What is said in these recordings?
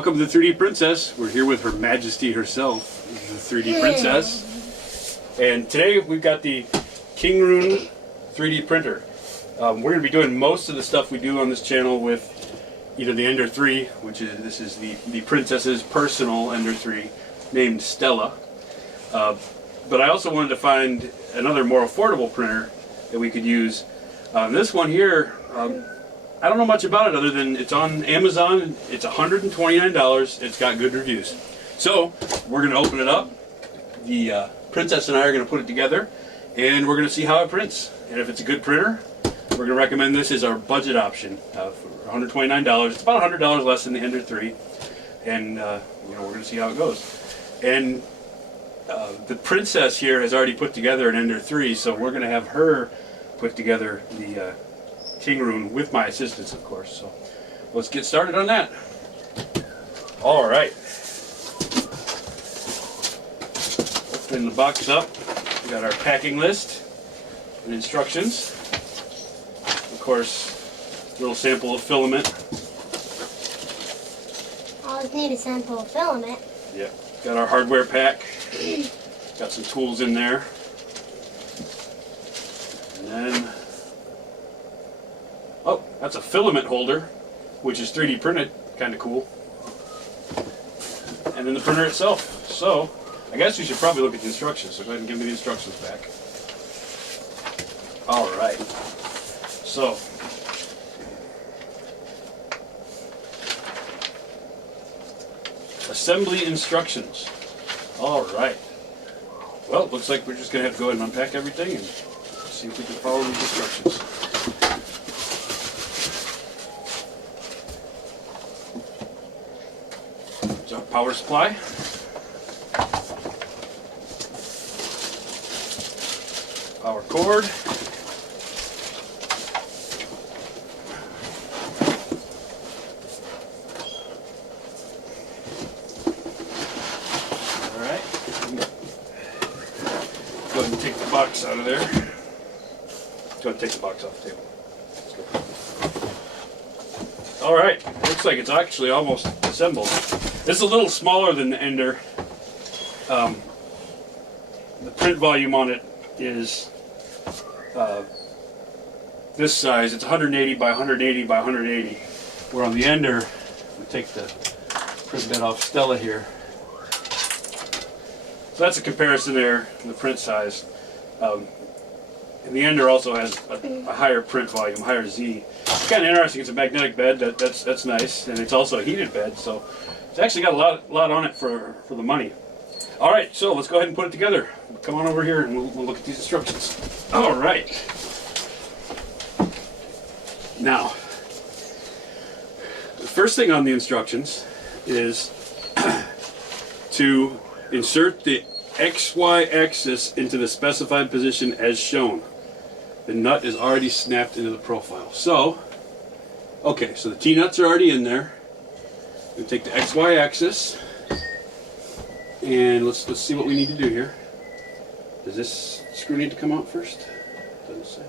Welcome to the 3D Princess. We're here with Her Majesty herself, the 3D Princess. And today we've got the Kingroon 3D printer. We're going to be doing most of the stuff we do on this channel with either the Ender 3, this is the Princess's personal Ender 3 named Stella. But I also wanted to find another more affordable printer that we could use. This one here, I don't know much about it other than it's on Amazon. It's $129. It's got good reviews. So we're going to open it up. The Princess and I are going to put it together, and we're going to see how it prints. And if it's a good printer, we're going to recommend this as our budget option for $129. It's about $100 less than the Ender 3, and we're going to see how it goes. And the Princess here has already put together an Ender 3, so we're going to have her put together the Kingroon with my assistance, of course. So let's get started on that. All right. Open the box up. We got our packing list and instructions. Of course, a little sample of filament. Always need a sample of filament. Yeah. Got our hardware pack. Got some tools in there. And then, oh, that's a filament holder, which is 3D printed, kind of cool. And then the printer itself. So, I guess we should probably look at the instructions. So go ahead and give me the instructions back. All right. So, assembly instructions. All right. Well, it looks like we're just going to have to go ahead and unpack everything and see if we can follow these instructions. There's our power supply. Power cord. Alright. Go ahead and take the box out of there. Go ahead and take the box off the table. Alright, looks like it's actually almost assembled. This is a little smaller than the Ender. The print volume on it is this size. It's 180 by 180 by 180. Where on the Ender, we take the print bed off Stella here. So that's a comparison there, the print size. And the Ender also has a higher print volume, higher Z. It's kind of interesting. It's a magnetic bed. That's nice, and it's also a heated bed. So it's actually got a lot on it for the money. All right, so let's go ahead and put it together. Come on over here, and we'll look at these instructions. All right. Now, the first thing on the instructions is to insert the XY axis into the specified position as shown. The nut is already snapped into the profile. So, okay, so the T-nuts are already in there. We take the XY axis, and let's see what we need to do here. Does this screw need to come out first? Doesn't say.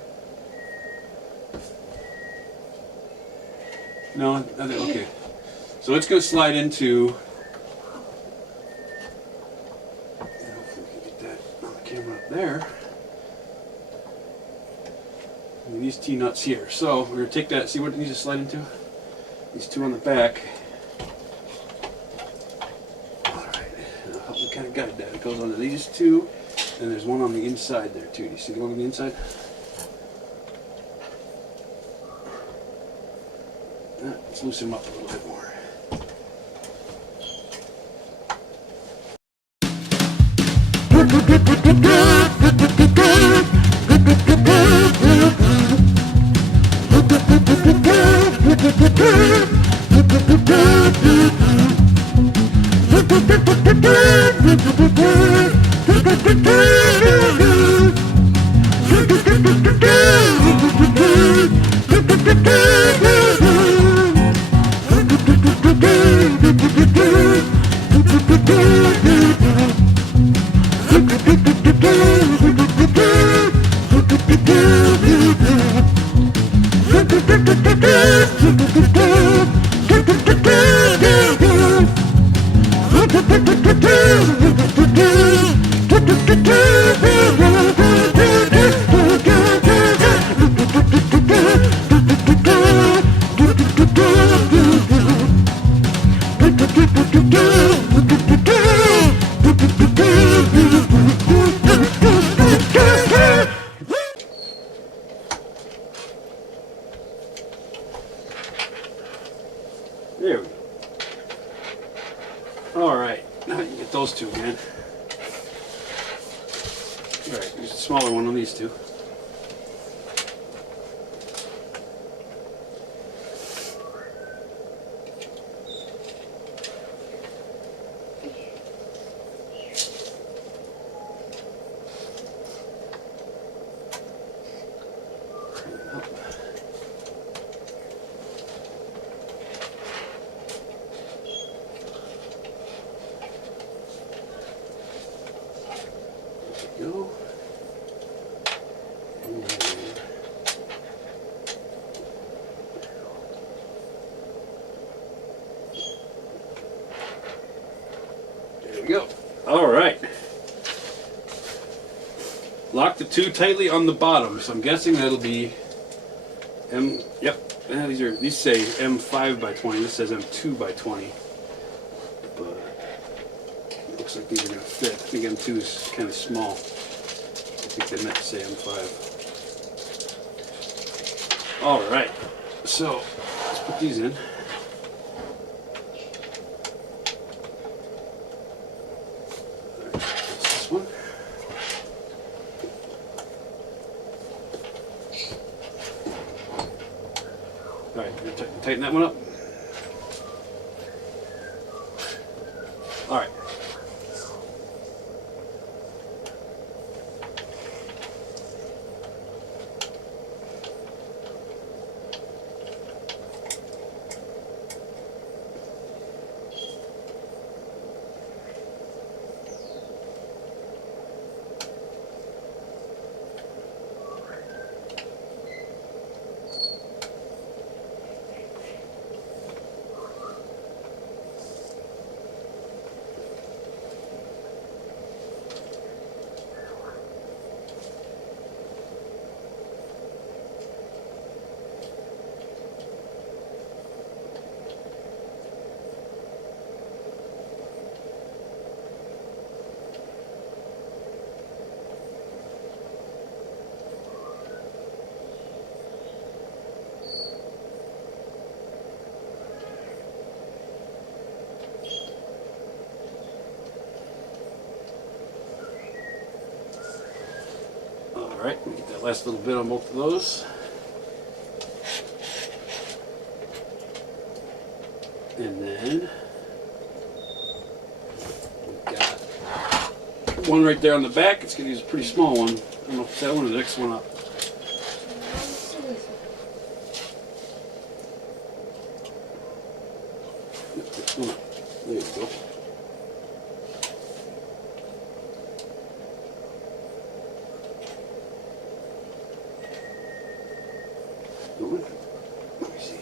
No, okay. So it's going to slide into. Hopefully we can get that on the camera up there. And these T-nuts here. So we're going to take that, see what it needs to slide into? These two on the back. Alright, I'll help you kind of guide that. It goes onto these two, and there's one on the inside there too. Do you see the one on the inside? Let's loosen them up a little bit more. Alright, there's a smaller one on these two. Go. There we go. All right. Lock the two tightly on the bottom. So I'm guessing that'll be M. Yep. These say M5 by 20. This says M2 by 20. But looks like these are gonna fit. I think M2 is kind of small. I think they meant to say M5. All right, so let's put these in. All right, that's this one. All right, tighten that one up. All right. Alright, we get that last little bit on both of those. And then we've got one right there on the back. It's going to use a pretty small one. I don't know if it's that one or the next one up. There you go. Let me see.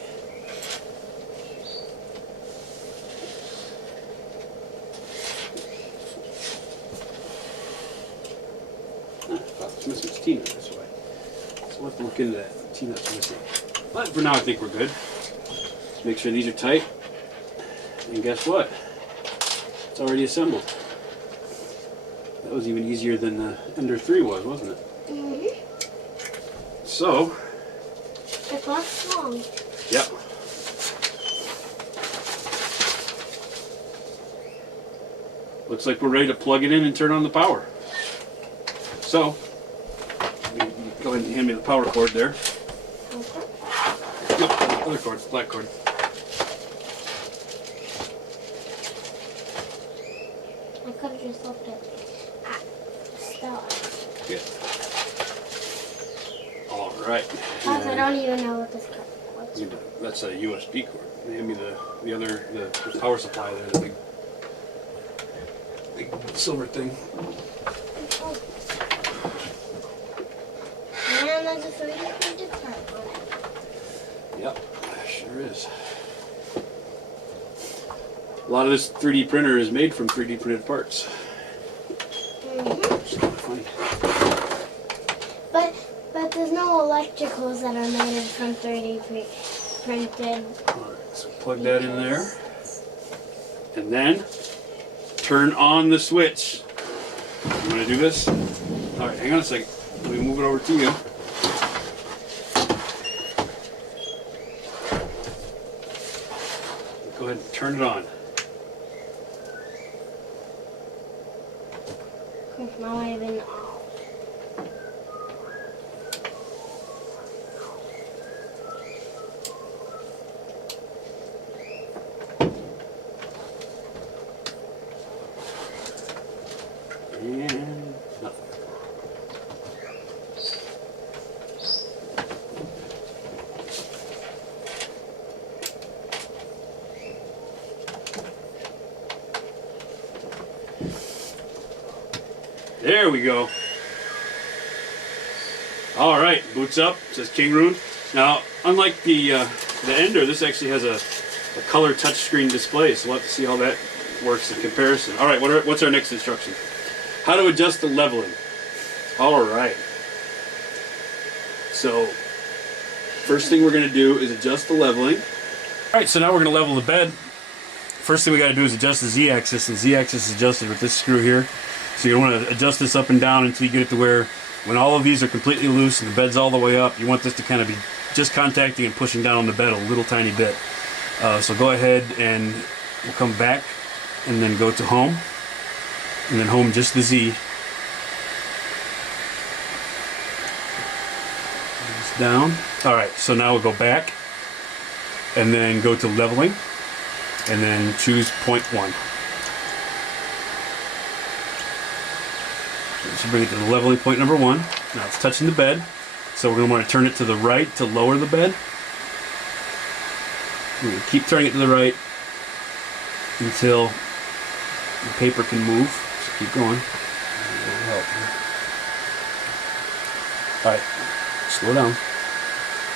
It's missing its T-nut, that's why. So we'll have to look into that. The T-nut's missing. But for now, I think we're good. Just make sure these are tight. And guess what? It's already assembled. That was even easier than the Ender 3 was, wasn't it? Mm-hmm. So. It lasts long. Yep. Looks like we're ready to plug it in and turn on the power. So, you go ahead and hand me the power cord there. Okay. Nope, other cord, black cord. I could have just left it at start. Yeah. All right. Plus, I don't even know what this cord was. That's a USB cord. Hand me the power supply there, the big silver thing. Oh. And there's a 3D printed part on it. Yep, sure is. A lot of this 3D printer is made from 3D printed parts. Mm-hmm. It's kind of funny. But there's no electricals that are made from 3D printed. Alright, so plug that in there. And then turn on the switch. You want to do this? Alright, hang on a second. Let me move it over to you. Go ahead and turn it on. It's not even off. And nothing. There we go. All right, boots up. It says Kingroon. Now, unlike the Ender, this actually has a color touchscreen display, so we'll have to see how that works in comparison. All right, what's our next instruction? How to adjust the leveling. All right. So, first thing we're going to do is adjust the leveling. All right, so now we're going to level the bed. First thing we got to do is adjust the Z-axis. The Z-axis is adjusted with this screw here. So you want to adjust this up and down until you get it to where when all of these are completely loose and the bed's all the way up, you want this to kind of be just contacting and pushing down on the bed a little tiny bit. So go ahead and we'll come back and then go to home. And then home just the Z. Just down. Alright, so now we'll go back and then go to leveling and then choose 0.1. So bring it to the leveling point number 1. Now it's touching the bed, so we're going to want to turn it to the right to lower the bed. We're going to keep turning it to the right until the paper can move. So keep going. That'll help. Alright, slow down.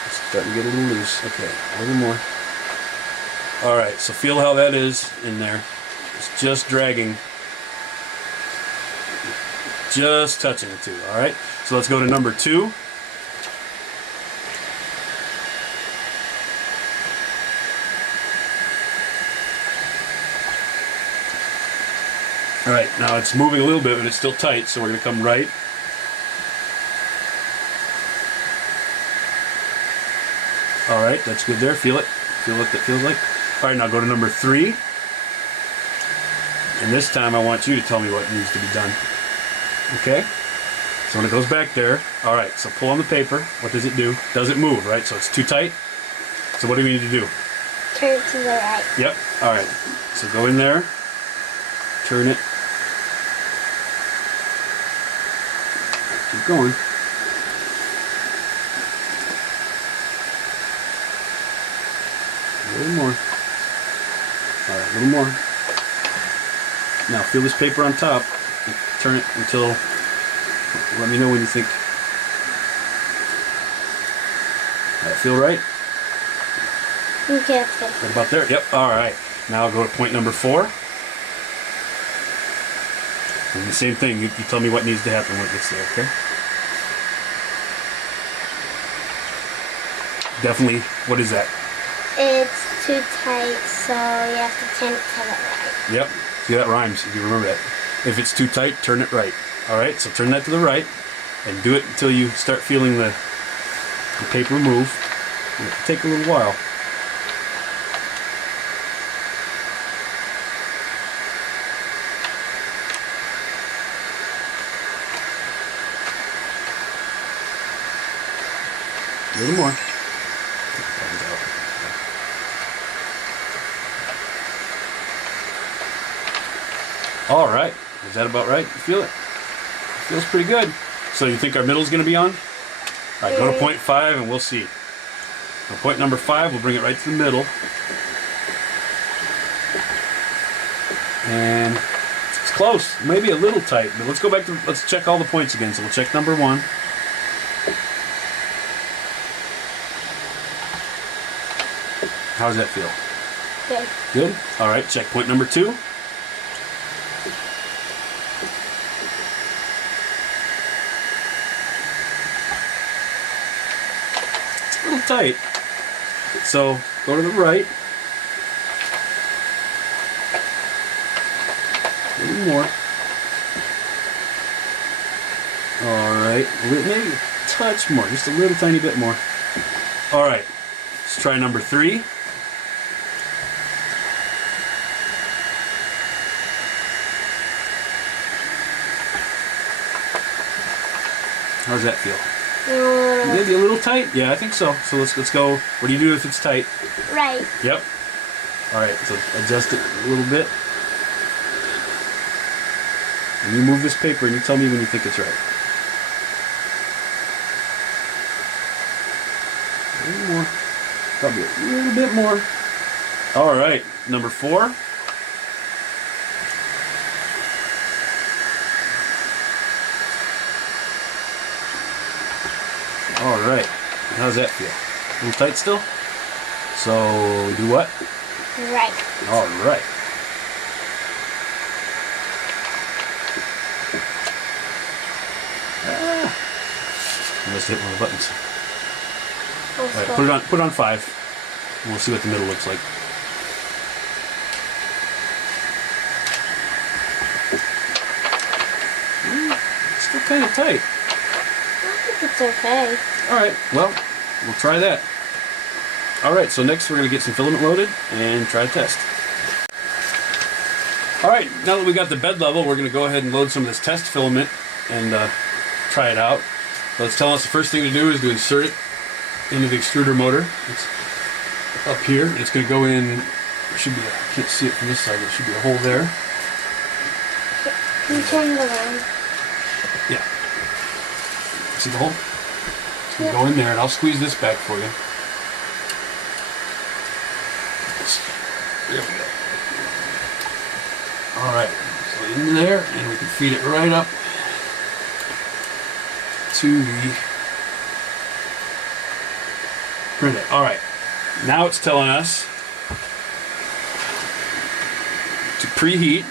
It's starting to get a little loose. Okay, a little more. Alright, so feel how that is in there. It's just dragging. Just touching the two, alright? So let's go to number 2. Alright, now it's moving a little bit, but it's still tight, so we're going to come right. Alright, that's good there. Feel it? Feel what that feels like? Alright, now go to number 3. And this time I want you to tell me what needs to be done. Okay? So when it goes back there, alright, so pull on the paper. What does it do? Doesn't move, right? So it's too tight. So what do we need to do? Turn it to the right. Yep. Alright. So go in there. Turn it. Keep going. A little more. Alright, a little more. Now feel this paper on top. Turn it until, let me know when you think. That feel right? Okay, that's good. Right about there? Yep. Alright. Now I'll go to point number 4. And the same thing, you tell me what needs to happen when it gets there, okay? Definitely, what is that? It's too tight, so you have to turn it to the right. Yep. See, that rhymes, if you remember that. If it's too tight, turn it right. Alright, so turn that to the right, and do it until you start feeling the paper move. It'll take a little while. A little more. All right, is that about right? You feel it? Feels pretty good. So you think our middle's going to be on? All right, go to point 5 and we'll see. Now, point number 5, we'll bring it right to the middle. And it's close, maybe a little tight, but let's go back to, let's check all the points again. So we'll check number 1. How does that feel? Good. Good? All right, check point number 2. It's a little tight. So go to the right. A little more. All right, maybe a touch more, just a little tiny bit more. All right, let's try number 3. How does that feel? Maybe a little tight? Yeah, I think so. So let's go. What do you do if it's tight? Right. Yep. All right, so adjust it a little bit. You move this paper and you tell me when you think it's right. A little more. Probably a little bit more. All right, number 4. All right, how's that feel? A little tight still? So, do what? Right. All right. Must hit one of the buttons. All right, put it on 5. And we'll see what the middle looks like. It's still kind of tight. I think it's okay. All right, well, we'll try that. All right, so next we're going to get some filament loaded and try a test. All right, now that we got the bed level, we're going to go ahead and load some of this test filament and try it out. So it's telling us the first thing to do is to insert it into the extruder motor. It's up here. It's going to go in. There should be I can't see it from this side. There should be a hole there. Can you turn it around? Yeah. See the hole? It's going to go in there, and I'll squeeze this back for you. There we go. All right. So into there, and we can feed it right up to the printer. All right. Now it's telling us to preheat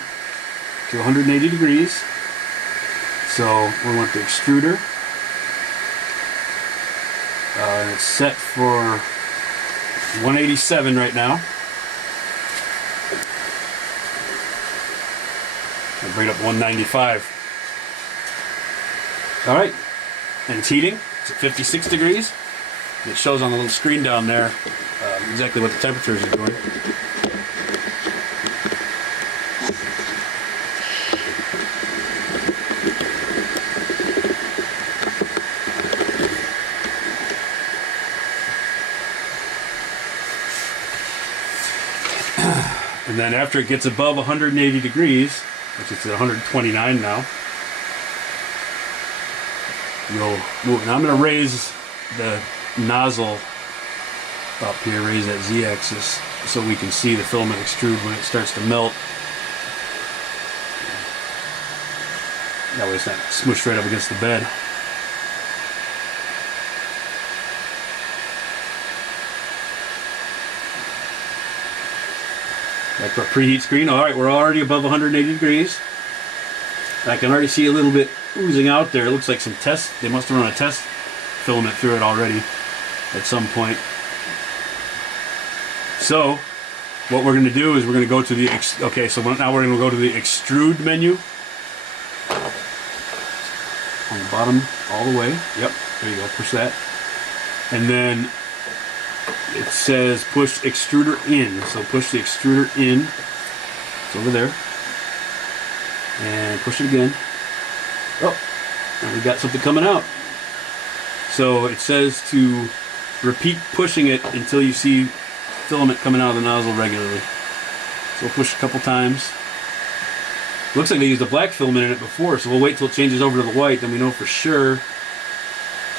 to 180 degrees. So we want the extruder. And it's set for 187 right now. I'll bring it up 195. All right. And it's heating. It's at 56 degrees. It shows on the little screen down there exactly what the temperatures are doing. And then after it gets above 180 degrees, which is at 129 now, you'll move. And I'm going to raise the nozzle up here, raise that Z-axis, so we can see the filament extrude when it starts to melt. That way it's not smushed right up against the bed. Back to our preheat screen. All right, we're already above 180 degrees. I can already see a little bit oozing out there. It looks like some test. They must have run a test filament through it already at some point. So what we're going to do is we're going to go to the okay. So now we're going to go to the extrude menu on the bottom all the way. Yep, there you go. Push that, and then it says push extruder in. So push the extruder in. It's over there, and push it again. Oh, and we got something coming out. So it says to repeat pushing it until you see filament coming out of the nozzle regularly. So we'll push a couple times. Looks like they used a black filament in it before, so we'll wait till it changes over to the white, then we know for sure.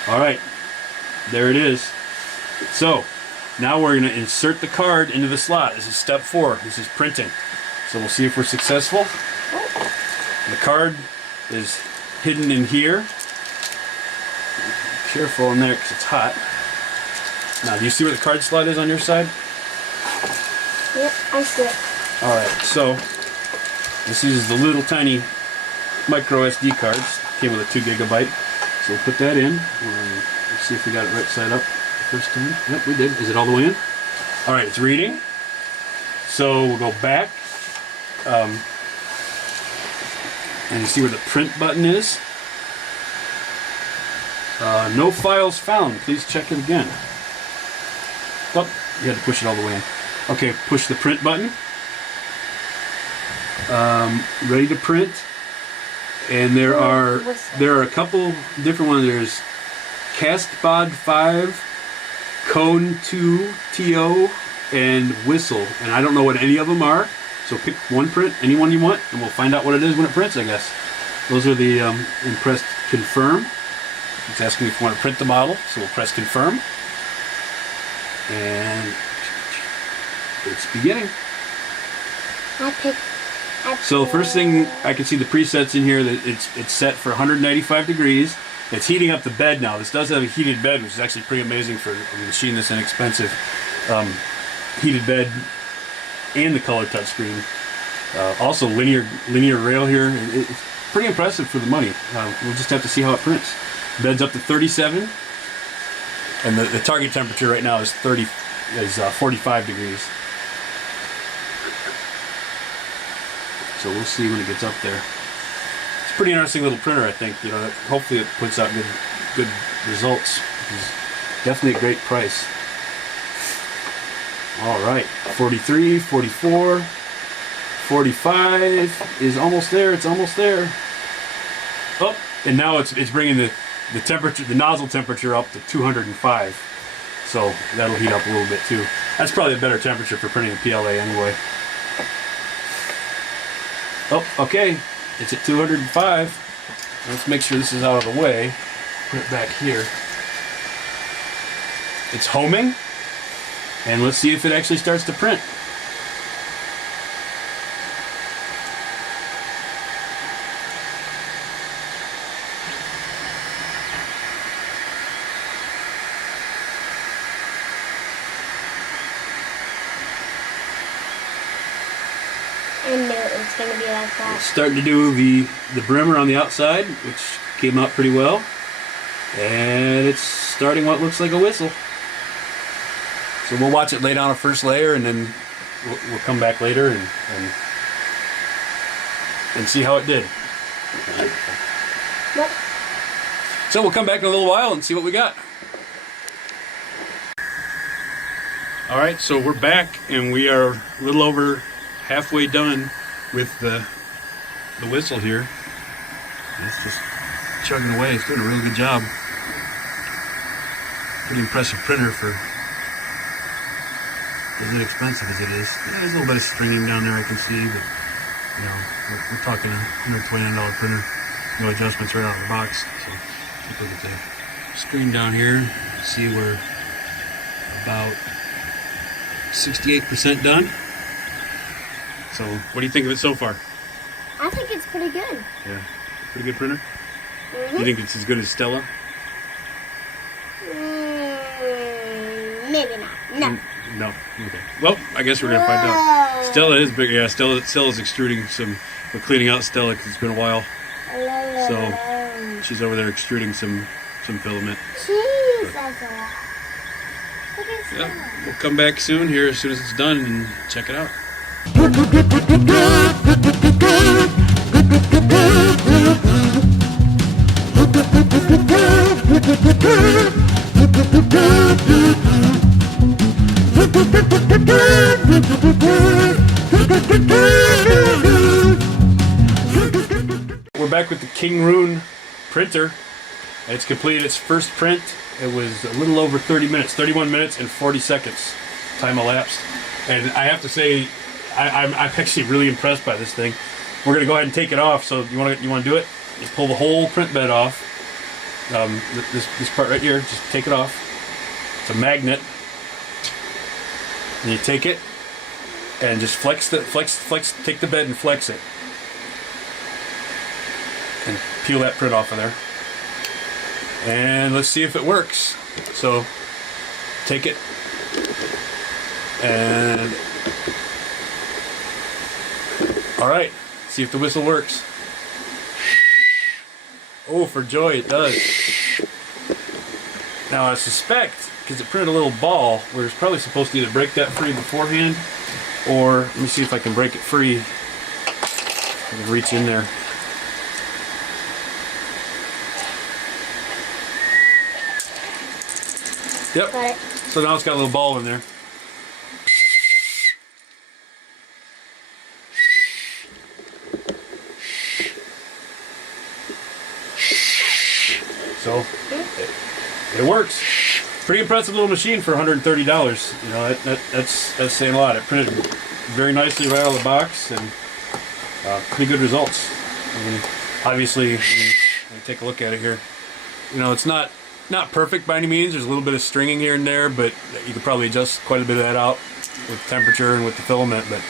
All right, there it is. So now we're going to insert the card into the slot. This is step 4. This is printing. So we'll see if we're successful. The card is hidden in here. Be careful in there because it's hot. Now, do you see where the card slot is on your side? Yep, I see it. All right, so this is the little tiny micro SD cards. Came with a 2 gigabyte. So we'll put that in. Let's see if we got it right side up the first time. Yep, we did. Is it all the way in? All right, it's reading. So we'll go back. And you see where the print button is. No files found. Please check it again. Oh, you had to push it all the way in. Okay, push the print button. Ready to print. And there are a couple different ones. There's Castbod 5, Cone 2, TO, and Whistle. And I don't know what any of them are. So pick one print, any one you want, and we'll find out what it is when it prints, I guess. Those are the and press confirm. It's asking if we want to print the model, so we'll press confirm. And it's beginning. So first thing, I can see the presets in here that it's set for 195 degrees. It's heating up the bed now. This does have a heated bed, which is actually pretty amazing for a machine this inexpensive. Heated bed and the color touchscreen. Also linear rail here. It's pretty impressive for the money. We'll just have to see how it prints. Bed's up to 37, and the target temperature right now is 45 degrees. So we'll see when it gets up there. It's a pretty interesting little printer, I think. You know, hopefully it puts out good results. It's definitely a great price. All right, 43, 44, 45 is almost there. It's almost there. Oh, and now it's bringing the temperature, the nozzle temperature up to 205. So that'll heat up a little bit too. That's probably a better temperature for printing a PLA anyway. Oh, okay, it's at 205. Let's make sure this is out of the way. Put it back here. It's homing, and let's see if it actually starts to print. I knew it was going to be like that. It's starting to do the brimmer on the outside, which came out pretty well. And it's starting what looks like a whistle. So we'll watch it lay down a first layer, and then we'll come back later and see how it did. What? So we'll come back in a little while and see what we got. All right, so we're back, and we are a little over halfway done with the whistle here. It's just chugging away. It's doing a really good job. Pretty impressive printer for as inexpensive as it is. Yeah, there's a little bit of stringing down there I can see, but you know, we're talking a $129 printer. No adjustments right out of the box. So take a look at the screen down here. See we're about 68% done. So, what do you think of it so far? I think it's pretty good. Yeah, pretty good printer. Mm-hmm. You think it's as good as Stella? Maybe not. No. No. Okay. Well, I guess we're gonna find out. Stella is big. Yeah, Stella's extruding some. We're cleaning out Stella because it's been a while. So she's over there extruding some filament. Jeez, that's a lot. Look at Stella. Yeah, we'll come back soon here as soon as it's done and check it out. We're back with the Kingroon printer. It's completed its first print. It was a little over 30 minutes, 31 minutes and 40 seconds time elapsed. And I have to say, I'm actually really impressed by this thing. We're gonna go ahead and take it off. So you want to do it? Just pull the whole print bed off. This part right here, just take it off. It's a magnet. And you take it and just flex. Take the bed and flex it, and peel that print off of there. And let's see if it works. So take it and all right. See if the whistle works. Oh, for joy, it does. Now I suspect, because it printed a little ball, we're probably supposed to either break that free beforehand, or let me see if I can break it free. I can reach in there. Yep. Got it. So now it's got a little ball in there. So it works. Pretty impressive little machine for $130. You know, that's saying a lot. It printed very nicely right out of the box, and pretty good results. I mean, Obviously, let me take a look at it here. You know, it's not perfect by any means. There's a little bit of stringing here and there, but you could probably adjust quite a bit of that out with temperature and with the filament. But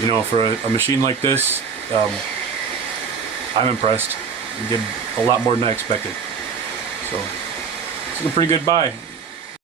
you know, for a machine like this, I'm impressed. You did a lot more than I expected. So it's a pretty good buy.